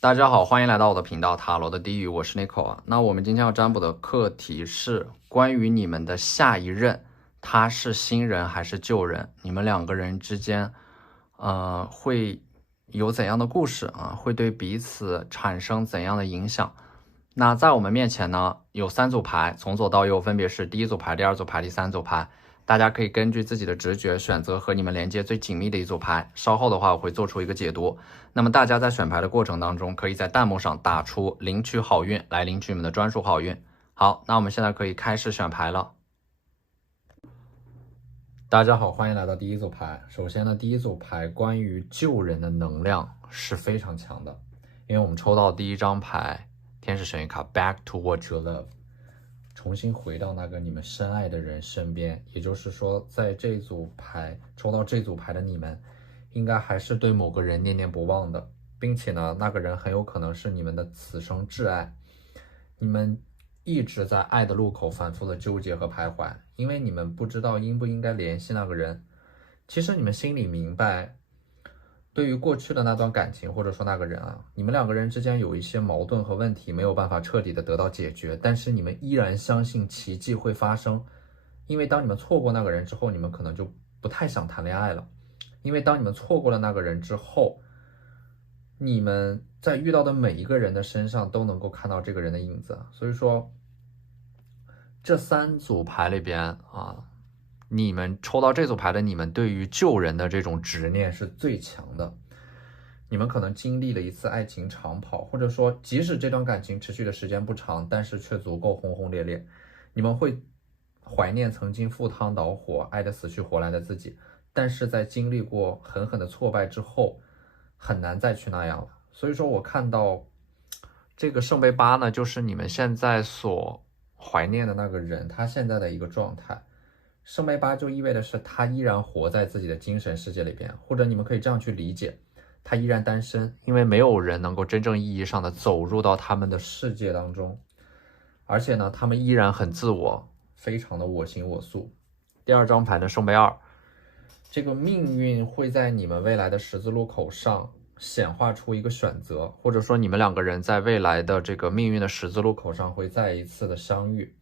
大家好，欢迎来到我的频道塔罗的低语，我是 Nico 啊。那我们今天要占卜的课题是关于你们的下一任，他是新人还是旧人？你们两个人之间，会有怎样的故事啊？会对彼此产生怎样的影响？那在我们面前呢，有3组牌，从左到右分别是第一组牌、第二组牌、第三组牌。大家可以根据自己的直觉选择和你们连接最紧密的一组牌。稍后的话，我会做出一个解读。那么大家在选牌的过程当中，可以在弹幕上打出领取好运来领取你们的专属好运。好，那我们现在可以开始选牌了。大家好，欢迎来到第一组牌。首先呢，第一组牌关于救人的能量是非常强的，因为我们抽到第一张牌天使神谕卡 Back to what you love， 重新回到那个你们深爱的人身边。也就是说，在这组牌抽到这组牌的你们，应该还是对某个人念念不忘的，并且呢，那个人很有可能是你们的此生挚爱。你们一直在爱的路口反复的纠结和徘徊，因为你们不知道应不应该联系那个人。其实你们心里明白，对于过去的那段感情或者说那个人啊，你们两个人之间有一些矛盾和问题没有办法彻底的得到解决，但是你们依然相信奇迹会发生。因为当你们错过那个人之后，你们可能就不太想谈恋爱了。因为当你们错过了那个人之后，你们在遇到的每一个人的身上都能够看到这个人的影子。所以说，这3组牌里边啊，你们抽到这组牌的你们对于救人的这种执念是最强的。你们可能经历了一次爱情长跑，或者说即使这段感情持续的时间不长，但是却足够轰轰烈烈。你们会怀念曾经赴汤蹈火、爱得死去活来的自己，但是在经历过狠狠的挫败之后，很难再去那样了。所以说我看到这个圣杯8呢，就是你们现在所怀念的那个人，他现在的一个状态。圣杯8就意味的是他依然活在自己的精神世界里边，或者你们可以这样去理解，他依然单身，因为没有人能够真正意义上的走入到他们的世界当中。而且呢，他们依然很自我，非常的我行我素。第二张牌的圣杯2，这个命运会在你们未来的十字路口上显化出一个选择，或者说你们两个人在未来的这个命运的十字路口上会再一次的相遇。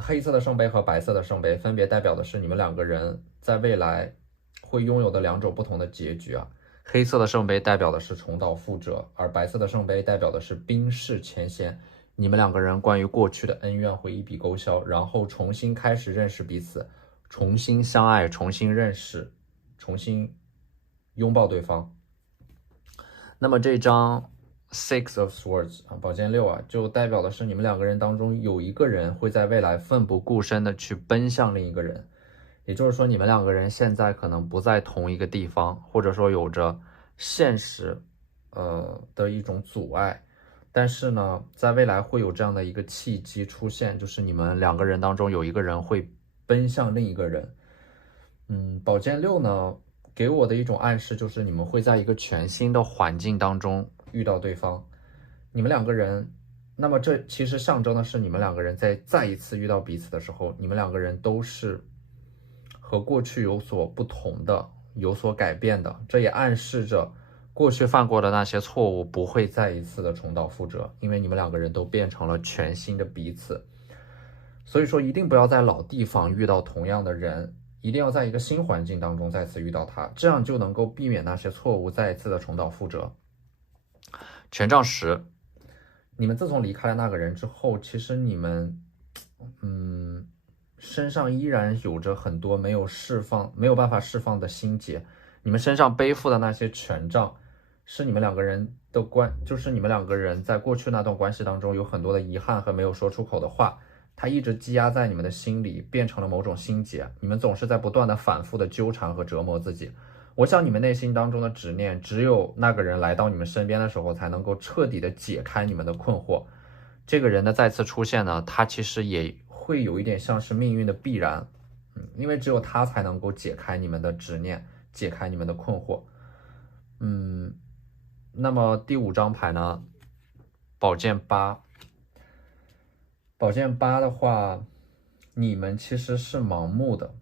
黑色的圣杯和白色的圣杯分别代表的是你们两个人在未来会拥有的2种不同的结局啊。黑色的圣杯代表的是重蹈覆辙，而白色的圣杯代表的是冰释前嫌。你们两个人关于过去的恩怨会一笔勾销，然后重新开始认识彼此，重新相爱，重新认识，重新拥抱对方。那么这张 Six of Swords 啊，宝剑6啊，就代表的是你们两个人当中有一个人会在未来奋不顾身的去奔向另一个人。也就是说，你们两个人现在可能不在同一个地方，或者说有着现实的一种阻碍，但是呢，在未来会有这样的一个契机出现，就是你们两个人当中有一个人会奔向另一个人。宝剑6呢，给我的一种暗示就是你们会在一个全新的环境当中遇到对方，你们两个人，那么这其实象征的是你们两个人在再一次遇到彼此的时候，你们两个人都是和过去有所不同的，有所改变的。这也暗示着过去犯过的那些错误不会再一次的重蹈覆辙，因为你们两个人都变成了全新的彼此。所以说一定不要在老地方遇到同样的人，一定要在一个新环境当中再次遇到他，这样就能够避免那些错误再一次的重蹈覆辙。权杖10，你们自从离开了那个人之后，其实你们身上依然有着很多没有办法释放的心结。你们身上背负的那些权杖，是你们两个人的就是你们两个人在过去那段关系当中有很多的遗憾和没有说出口的话，它一直积压在你们的心里，变成了某种心结。你们总是在不断的反复的纠缠和折磨自己。我想你们内心当中的执念，只有那个人来到你们身边的时候，才能够彻底的解开你们的困惑。这个人的再次出现呢，他其实也会有一点像是命运的必然，因为只有他才能够解开你们的执念，解开你们的困惑。那么第5张牌呢，宝剑8。宝剑8的话，你们其实是盲目的，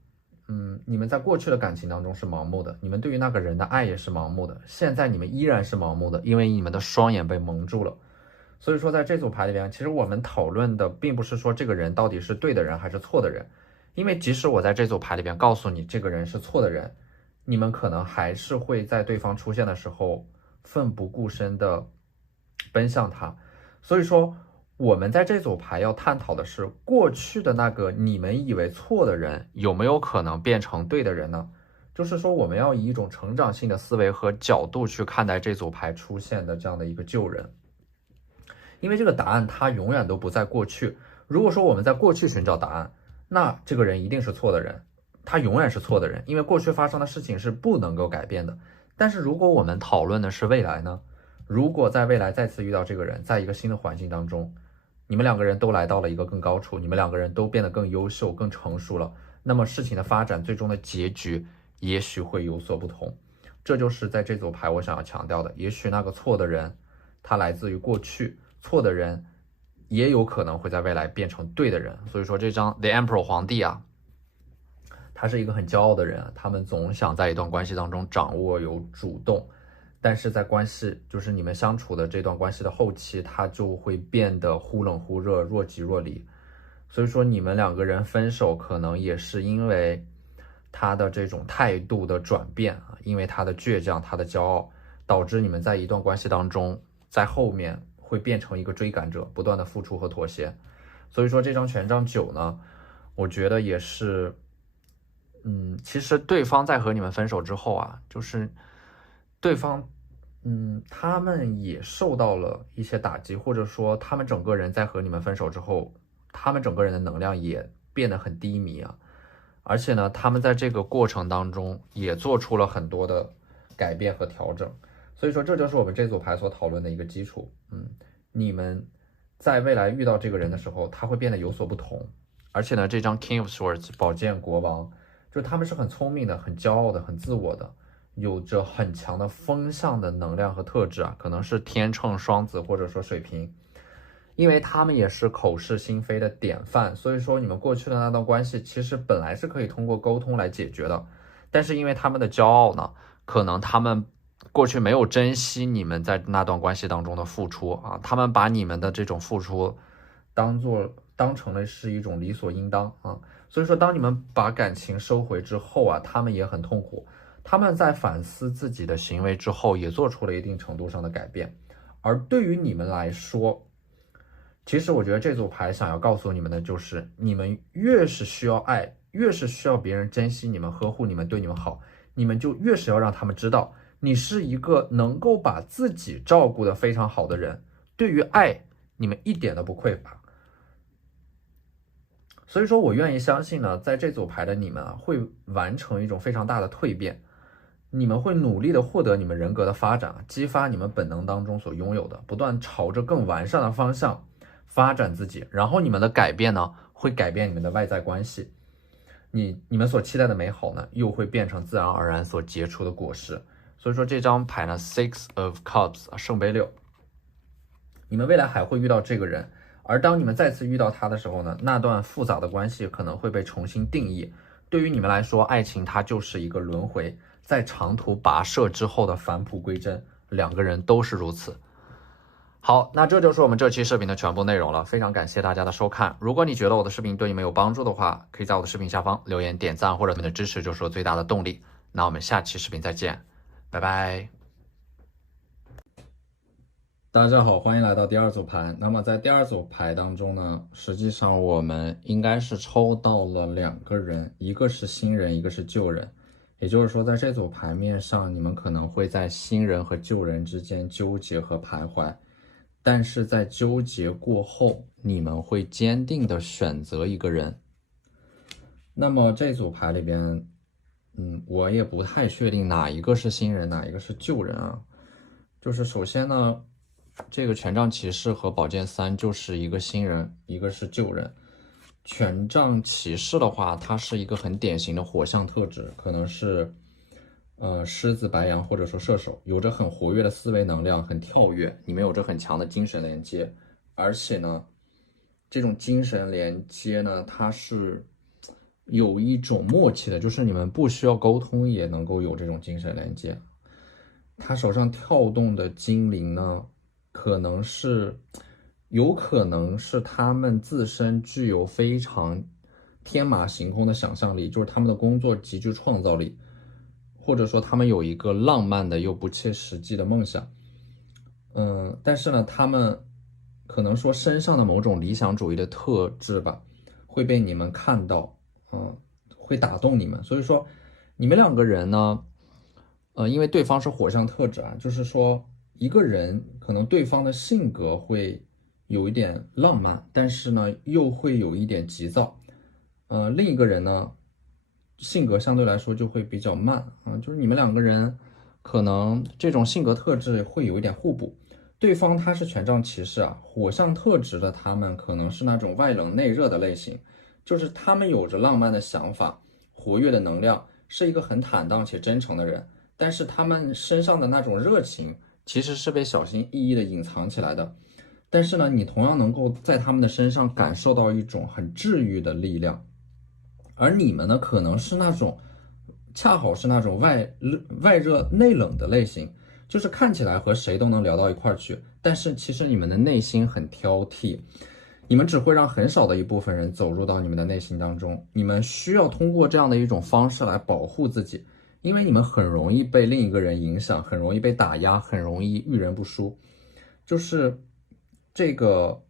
你们在过去的感情当中是盲目的，你们对于那个人的爱也是盲目的，现在你们依然是盲目的，因为你们的双眼被蒙住了。所以说在这组牌里边，其实我们讨论的并不是说这个人到底是对的人还是错的人，因为即使我在这组牌里边告诉你这个人是错的人，你们可能还是会在对方出现的时候奋不顾身的奔向他。所以说我们在这组牌要探讨的是，过去的那个你们以为错的人有没有可能变成对的人呢？就是说我们要以一种成长性的思维和角度去看待这组牌出现的这样的一个旧人，因为这个答案它永远都不在过去。如果说我们在过去寻找答案，那这个人一定是错的人，他永远是错的人，因为过去发生的事情是不能够改变的。但是如果我们讨论的是未来呢？如果在未来再次遇到这个人，在一个新的环境当中，你们两个人都来到了一个更高处，你们两个人都变得更优秀、更成熟了，那么事情的发展最终的结局也许会有所不同。这就是在这组牌我想要强调的，也许那个错的人他来自于过去，错的人也有可能会在未来变成对的人。所以说这张 The Emperor 皇帝啊，他是一个很骄傲的人，他们总想在一段关系当中掌握有主动，但是在关系就是你们相处的这段关系的后期，他就会变得忽冷忽热，若即若离。所以说你们两个人分手可能也是因为他的这种态度的转变啊，因为他的倔强，他的骄傲，导致你们在一段关系当中，在后面会变成一个追赶者，不断的付出和妥协。所以说这张权杖9呢，我觉得也是其实对方在和你们分手之后啊，就是对方他们也受到了一些打击，或者说他们整个人在和你们分手之后，他们整个人的能量也变得很低迷啊。而且呢，他们在这个过程当中也做出了很多的改变和调整。所以说这就是我们这组牌所讨论的一个基础。你们在未来遇到这个人的时候，他会变得有所不同。而且呢，这张 King of Swords 宝剑国王，就是他们是很聪明的、很骄傲的、很自我的，有着很强的风象的能量和特质啊，可能是天秤、双子或者说水瓶，因为他们也是口是心非的典范。所以说你们过去的那段关系其实本来是可以通过沟通来解决的，但是因为他们的骄傲呢，可能他们过去没有珍惜你们在那段关系当中的付出啊，他们把你们的这种付出当成了是一种理所应当啊。所以说当你们把感情收回之后啊，他们也很痛苦，他们在反思自己的行为之后也做出了一定程度上的改变。而对于你们来说，其实我觉得这组牌想要告诉你们的就是，你们越是需要爱，越是需要别人珍惜你们、呵护你们、对你们好，你们就越是要让他们知道，你是一个能够把自己照顾得非常好的人，对于爱你们一点都不匮乏。所以说我愿意相信呢，在这组牌的你们啊，会完成一种非常大的蜕变，你们会努力的获得你们人格的发展，激发你们本能当中所拥有的，不断朝着更完善的方向发展自己。然后你们的改变呢，会改变你们的外在关系，你们所期待的美好呢，又会变成自然而然所结出的果实。所以说这张牌呢 ，Six of Cups 圣杯6，你们未来还会遇到这个人。而当你们再次遇到他的时候呢，那段复杂的关系可能会被重新定义。对于你们来说，爱情它就是一个轮回，在长途跋涉之后的返璞归真，两个人都是如此。好，那这就是我们这期视频的全部内容了，非常感谢大家的收看。如果你觉得我的视频对你们有帮助的话，可以在我的视频下方留言点赞，或者你们的支持就是我最大的动力。那我们下期视频再见，拜拜。大家好，欢迎来到第二组牌。那么在第二组牌当中呢，实际上我们应该是抽到了两个人，一个是新人，一个是旧人。也就是说，在这组牌面上，你们可能会在新人和旧人之间纠结和徘徊，但是在纠结过后，你们会坚定的选择一个人。那么这组牌里边，我也不太确定哪一个是新人，哪一个是旧人啊。就是首先呢，这个权杖骑士和宝剑3就是一个新人，一个是旧人。权杖骑士的话，它是一个很典型的火象特质，可能是狮子、白羊或者说射手，有着很活跃的思维能量，很跳跃，你们有着很强的精神连接，而且呢，这种精神连接呢，它是有一种默契的，就是你们不需要沟通也能够有这种精神连接。他手上跳动的精灵呢，有可能是他们自身具有非常天马行空的想象力，就是他们的工作极具创造力，或者说他们有一个浪漫的又不切实际的梦想。但是呢，他们可能说身上的某种理想主义的特质吧，会被你们看到，会打动你们。所以说，你们两个人呢，因为对方是火象特质啊，就是说一个人可能对方的性格会有一点浪漫，但是呢又会有一点急躁，另一个人呢性格相对来说就会比较慢，就是你们两个人可能这种性格特质会有一点互补。对方他是权杖骑士啊，火象特质的他们可能是那种外冷内热的类型，就是他们有着浪漫的想法，活跃的能量，是一个很坦荡且真诚的人。但是他们身上的那种热情其实是被小心翼翼的隐藏起来的。但是呢，你同样能够在他们的身上感受到一种很治愈的力量。而你们呢，可能是那种恰好是那种外热内冷的类型，就是看起来和谁都能聊到一块儿去，但是其实你们的内心很挑剔，你们只会让很少的一部分人走入到你们的内心当中，你们需要通过这样的一种方式来保护自己，因为你们很容易被另一个人影响，很容易被打压，很容易遇人不淑。就是这个，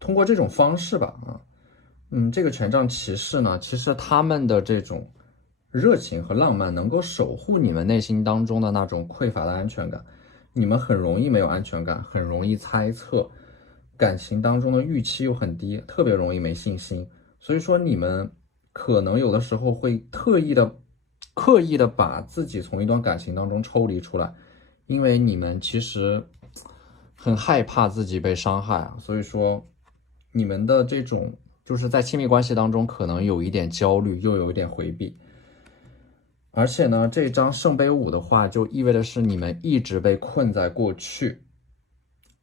通过这种方式吧，这个权杖骑士呢，其实他们的这种热情和浪漫能够守护你们内心当中的那种匮乏的安全感。你们很容易没有安全感，很容易猜测，感情当中的预期又很低，特别容易没信心。所以说你们可能有的时候会刻意的把自己从一段感情当中抽离出来，因为你们其实很害怕自己被伤害啊。所以说你们的这种就是在亲密关系当中可能有一点焦虑，又有一点回避。而且呢，这张圣杯五的话，就意味着是你们一直被困在过去，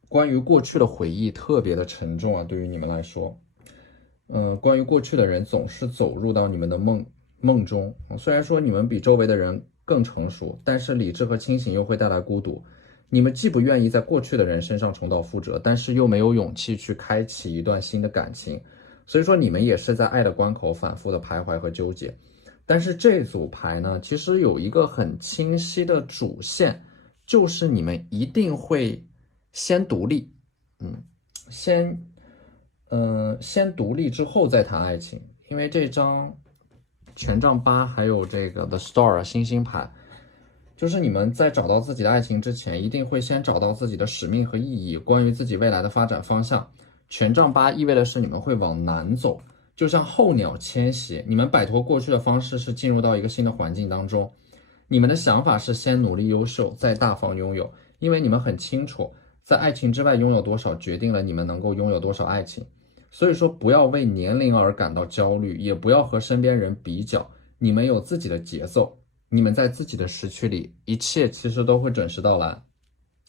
关于过去的回忆特别的沉重啊，对于你们来说，关于过去的人总是走入到你们的梦中，虽然说你们比周围的人更成熟，但是理智和清醒又会带来孤独。你们既不愿意在过去的人身上重蹈覆辙，但是又没有勇气去开启一段新的感情，所以说你们也是在爱的关口反复的徘徊和纠结。但是这组牌呢，其实有一个很清晰的主线，就是你们一定会先独立，先独立之后再谈爱情。因为这张权杖八还有这个 The Star 星星牌，就是你们在找到自己的爱情之前，一定会先找到自己的使命和意义，关于自己未来的发展方向。权杖八意味的是你们会往南走，就像候鸟迁徙，你们摆脱过去的方式是进入到一个新的环境当中。你们的想法是先努力优秀，再大方拥有，因为你们很清楚，在爱情之外拥有多少，决定了你们能够拥有多少爱情。所以说，不要为年龄而感到焦虑，也不要和身边人比较，你们有自己的节奏，你们在自己的时区里，一切其实都会准时到来。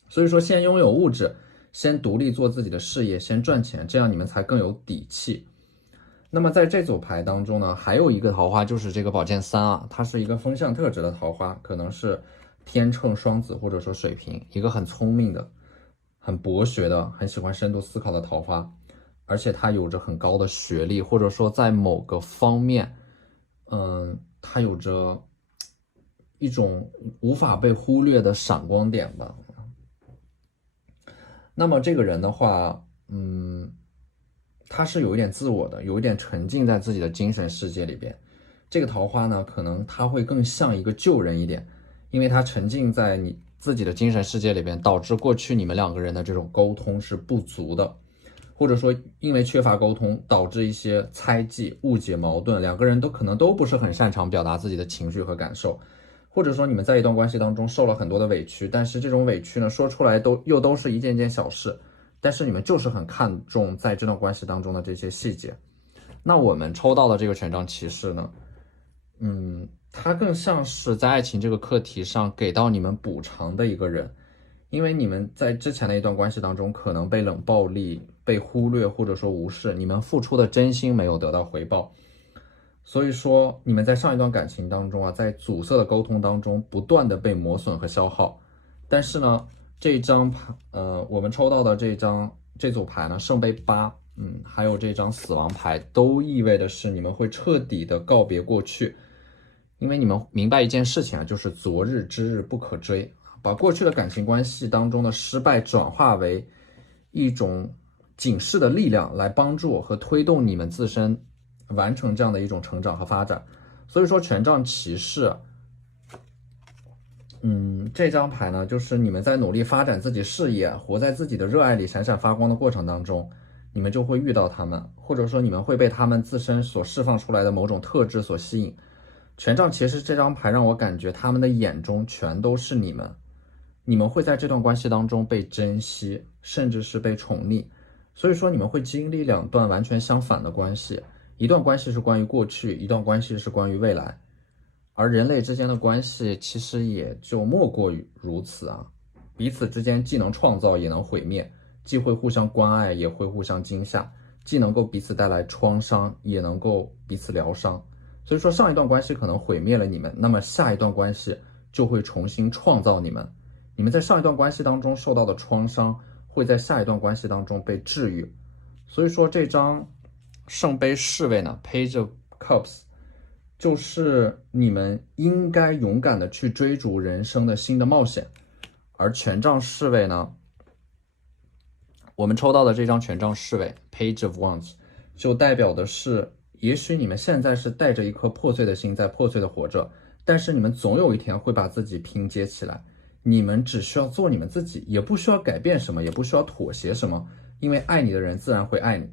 所以说，先拥有物质，先独立做自己的事业，先赚钱，这样你们才更有底气。那么在这组牌当中呢，还有一个桃花，就是这个宝剑三啊，它是一个风象特质的桃花，可能是天秤、双子或者说水瓶，一个很聪明的、很博学的、很喜欢深度思考的桃花，而且它有着很高的学历，或者说在某个方面，它有着一种无法被忽略的闪光点吧。那么这个人的话，他是有一点自我的，有一点沉浸在自己的精神世界里边。这个桃花呢，可能他会更像一个旧人一点，因为他沉浸在你自己的精神世界里边，导致过去你们两个人的这种沟通是不足的，或者说因为缺乏沟通，导致一些猜忌、误解、矛盾，两个人可能都不是很擅长表达自己的情绪和感受，或者说你们在一段关系当中受了很多的委屈，但是这种委屈呢，说出来都是一件件小事，但是你们就是很看重在这段关系当中的这些细节。那我们抽到的这个权杖骑士呢，他更像是在爱情这个课题上给到你们补偿的一个人，因为你们在之前的一段关系当中可能被冷暴力、被忽略或者说无视，你们付出的真心没有得到回报，所以说你们在上一段感情当中啊，在阻塞的沟通当中不断的被磨损和消耗。但是呢，这张牌，我们抽到的这组牌呢，圣杯8，还有这张死亡牌，都意味的是你们会彻底的告别过去，因为你们明白一件事情啊，就是昨日之日不可追，把过去的感情关系当中的失败转化为一种警示的力量，来帮助和推动你们自身完成这样的一种成长和发展。所以说权杖骑士，这张牌呢，就是你们在努力发展自己事业，活在自己的热爱里闪闪发光的过程当中，你们就会遇到他们，或者说你们会被他们自身所释放出来的某种特质所吸引。权杖骑士这张牌让我感觉他们的眼中全都是你们，你们会在这段关系当中被珍惜，甚至是被宠溺。所以说你们会经历两段完全相反的关系，一段关系是关于过去，一段关系是关于未来。而人类之间的关系其实也就莫过于如此啊，彼此之间既能创造也能毁灭，既会互相关爱也会互相惊吓，既能够彼此带来创伤也能够彼此疗伤。所以说上一段关系可能毁灭了你们，那么下一段关系就会重新创造你们。你们在上一段关系当中受到的创伤会在下一段关系当中被治愈。所以说这张圣杯侍卫呢， Page of Cups，就是你们应该勇敢的去追逐人生的新的冒险。而权杖侍卫呢，我们抽到的这张权杖侍卫 Page of Wands 就代表的是，也许你们现在是带着一颗破碎的心在破碎的活着，但是你们总有一天会把自己拼接起来。你们只需要做你们自己，也不需要改变什么，也不需要妥协什么，因为爱你的人自然会爱你。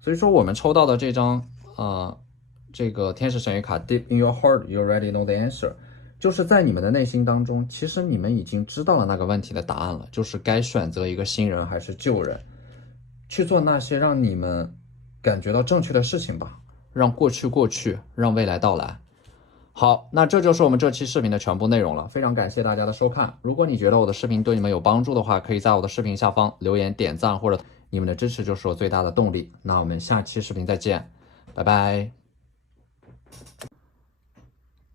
所以说我们抽到的这张这个天使神谕卡 Deep in your heart you already know the answer， 就是在你们的内心当中，其实你们已经知道了那个问题的答案了，就是该选择一个新人还是旧人，去做那些让你们感觉到正确的事情吧，让过去过去，让未来到来。好，那这就是我们这期视频的全部内容了，非常感谢大家的收看。如果你觉得我的视频对你们有帮助的话，可以在我的视频下方留言点赞，或者你们的支持就是我最大的动力。那我们下期视频再见，拜拜。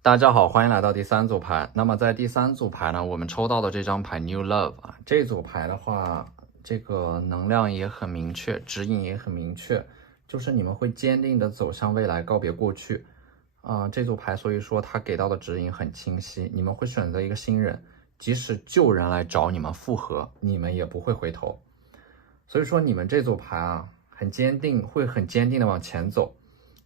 大家好，欢迎来到第三组牌。那么在第三组牌呢，我们抽到的这张牌 New Love 啊，这组牌的话，这个能量也很明确，指引也很明确，就是你们会坚定的走向未来，告别过去。这组牌所以说它给到的指引很清晰，你们会选择一个新人，即使旧人来找你们复合，你们也不会回头。所以说你们这组牌啊，很坚定，会很坚定的往前走。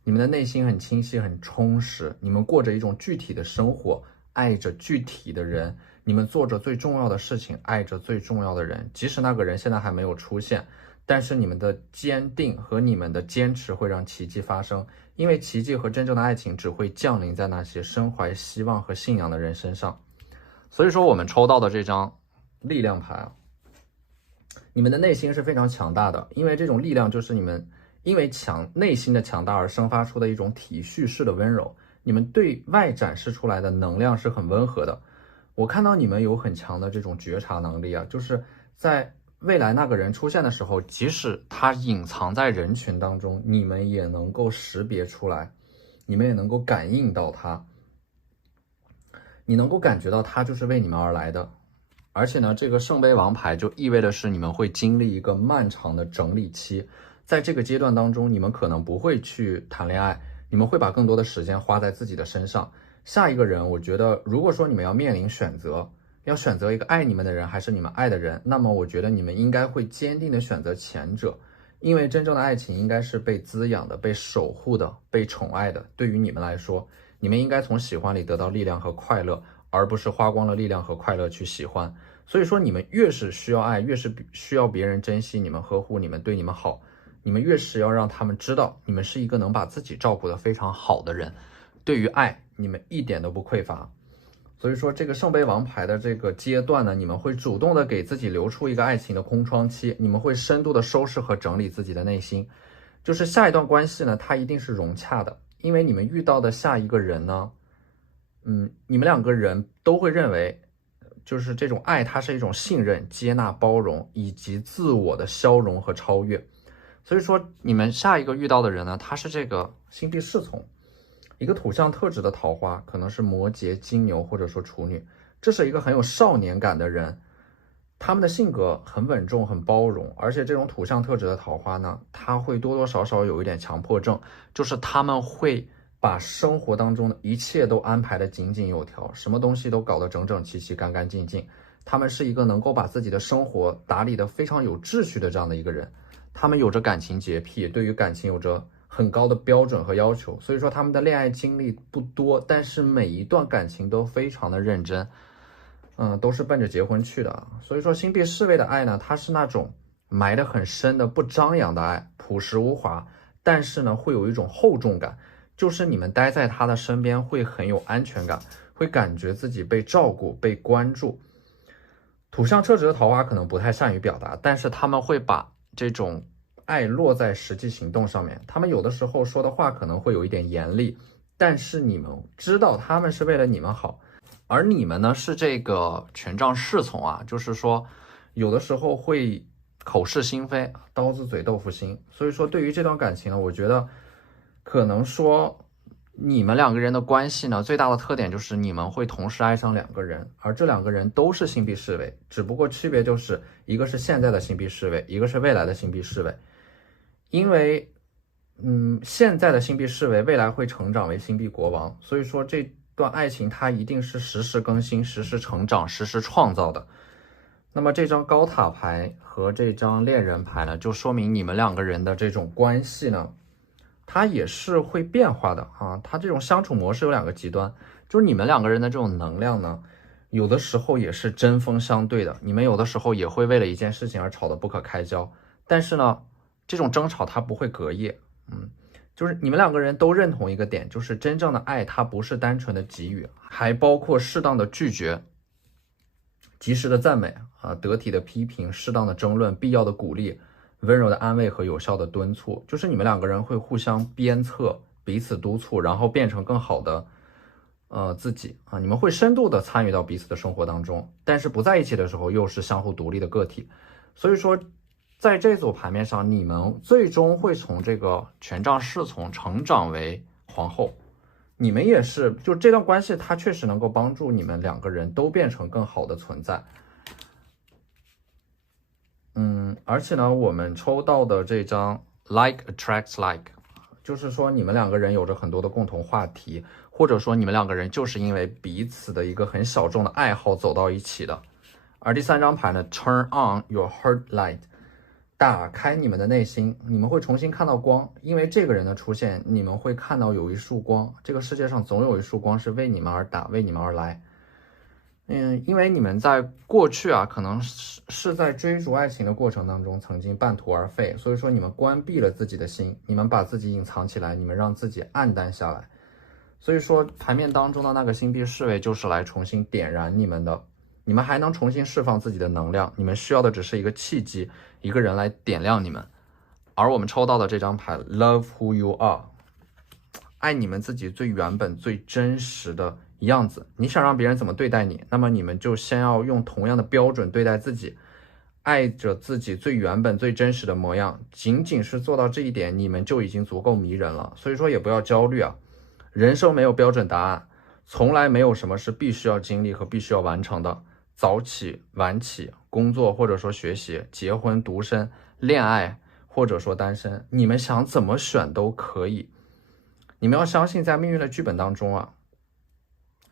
你们的内心很清晰，很充实，你们过着一种具体的生活，爱着具体的人，你们做着最重要的事情，爱着最重要的人，即使那个人现在还没有出现，但是你们的坚定和你们的坚持会让奇迹发生，因为奇迹和真正的爱情只会降临在那些身怀希望和信仰的人身上。所以说我们抽到的这张力量牌啊，你们的内心是非常强大的，因为这种力量就是你们因为内心的强大而生发出的一种体恤式的温柔，你们对外展示出来的能量是很温和的。我看到你们有很强的这种觉察能力啊，就是在未来那个人出现的时候，即使他隐藏在人群当中，你们也能够识别出来，你们也能够感应到他，你能够感觉到他就是为你们而来的。而且呢，这个圣杯王牌就意味的是你们会经历一个漫长的整理期，在这个阶段当中，你们可能不会去谈恋爱，你们会把更多的时间花在自己的身上。下一个人，我觉得如果说你们要面临选择，要选择一个爱你们的人还是你们爱的人，那么我觉得你们应该会坚定的选择前者，因为真正的爱情应该是被滋养的，被守护的，被宠爱的。对于你们来说，你们应该从喜欢里得到力量和快乐，而不是花光了力量和快乐去喜欢。所以说你们越是需要爱，越是需要别人珍惜你们、呵护你们、对你们好，你们越是要让他们知道你们是一个能把自己照顾得非常好的人，对于爱你们一点都不匮乏。所以说这个圣杯王牌的这个阶段呢，你们会主动的给自己留出一个爱情的空窗期，你们会深度的收拾和整理自己的内心，就是下一段关系呢，它一定是融洽的，因为你们遇到的下一个人呢，你们两个人都会认为就是这种爱它是一种信任、接纳、包容以及自我的消融和超越。所以说你们下一个遇到的人呢，他是这个心地侍从，一个土象特质的桃花可能是摩羯、金牛或者说处女，这是一个很有少年感的人，他们的性格很稳重、很包容，而且这种土象特质的桃花呢，他会多多少少有一点强迫症，就是他们会把生活当中的一切都安排得井井有条，什么东西都搞得整整齐齐、干干净净。他们是一个能够把自己的生活打理得非常有秩序的这样的一个人。他们有着感情洁癖，对于感情有着很高的标准和要求，所以说他们的恋爱经历不多，但是每一段感情都非常的认真，都是奔着结婚去的。所以说星币侍卫的爱呢，它是那种埋得很深的不张扬的爱，朴实无华，但是呢会有一种厚重感，就是你们待在他的身边会很有安全感，会感觉自己被照顾、被关注。土象特质的桃花可能不太善于表达，但是他们会把这种爱落在实际行动上面。他们有的时候说的话可能会有一点严厉，但是你们知道他们是为了你们好，而你们呢是这个权杖侍从啊，就是说有的时候会口是心非，刀子嘴豆腐心。所以说对于这段感情呢，我觉得可能说你们两个人的关系呢，最大的特点就是你们会同时爱上两个人，而这两个人都是星币侍卫，只不过区别就是一个是现在的星币侍卫，一个是未来的星币侍卫。因为现在的星币侍卫未来会成长为星币国王，所以说这段爱情它一定是实时更新、实时成长、实时创造的。那么这张高塔牌和这张恋人牌呢，就说明你们两个人的这种关系呢，它也是会变化的啊。它这种相处模式有两个极端，就是你们两个人的这种能量呢，有的时候也是针锋相对的，你们有的时候也会为了一件事情而吵得不可开交，但是呢，这种争吵它不会隔夜，就是你们两个人都认同一个点，就是真正的爱它不是单纯的给予，还包括适当的拒绝、及时的赞美啊、得体的批评、适当的争论、必要的鼓励、温柔的安慰和有效的敦促，就是你们两个人会互相鞭策、彼此督促，然后变成更好的自己啊。你们会深度的参与到彼此的生活当中，但是不在一起的时候又是相互独立的个体。所以说在这组牌面上，你们最终会从这个权杖侍从成长为皇后。你们也是，就这段关系它确实能够帮助你们两个人都变成更好的存在。而且呢，我们抽到的这张 Like attracts like， 就是说你们两个人有着很多的共同话题，或者说你们两个人就是因为彼此的一个很小众的爱好走到一起的。而第三张牌呢 Turn on your heart light， 打开你们的内心，你们会重新看到光，因为这个人的出现，你们会看到有一束光，这个世界上总有一束光是为你们而打，为你们而来。因为你们在过去啊，可能是在追逐爱情的过程当中曾经半途而废，所以说你们关闭了自己的心，你们把自己隐藏起来，你们让自己暗淡下来。所以说牌面当中的那个星币侍卫就是来重新点燃你们的，你们还能重新释放自己的能量，你们需要的只是一个契机，一个人来点亮你们。而我们抽到的这张牌 Love who you are， 爱你们自己最原本最真实的样子。你想让别人怎么对待你，那么你们就先要用同样的标准对待自己，爱着自己最原本最真实的模样。仅仅是做到这一点，你们就已经足够迷人了。所以说也不要焦虑啊，人生没有标准答案，从来没有什么是必须要经历和必须要完成的。早起晚起，工作或者说学习，结婚独身，恋爱或者说单身，你们想怎么选都可以。你们要相信在命运的剧本当中啊，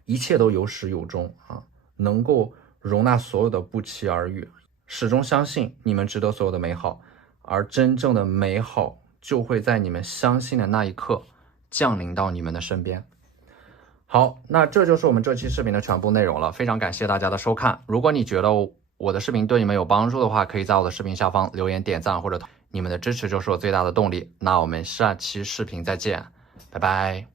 一切都有始有终啊，能够容纳所有的不期而遇，始终相信你们值得所有的美好，而真正的美好就会在你们相信的那一刻降临到你们的身边。好，那这就是我们这期视频的全部内容了，非常感谢大家的收看。如果你觉得我的视频对你们有帮助的话，可以在我的视频下方留言点赞或者你们的支持就是我最大的动力。那我们下期视频再见，拜拜。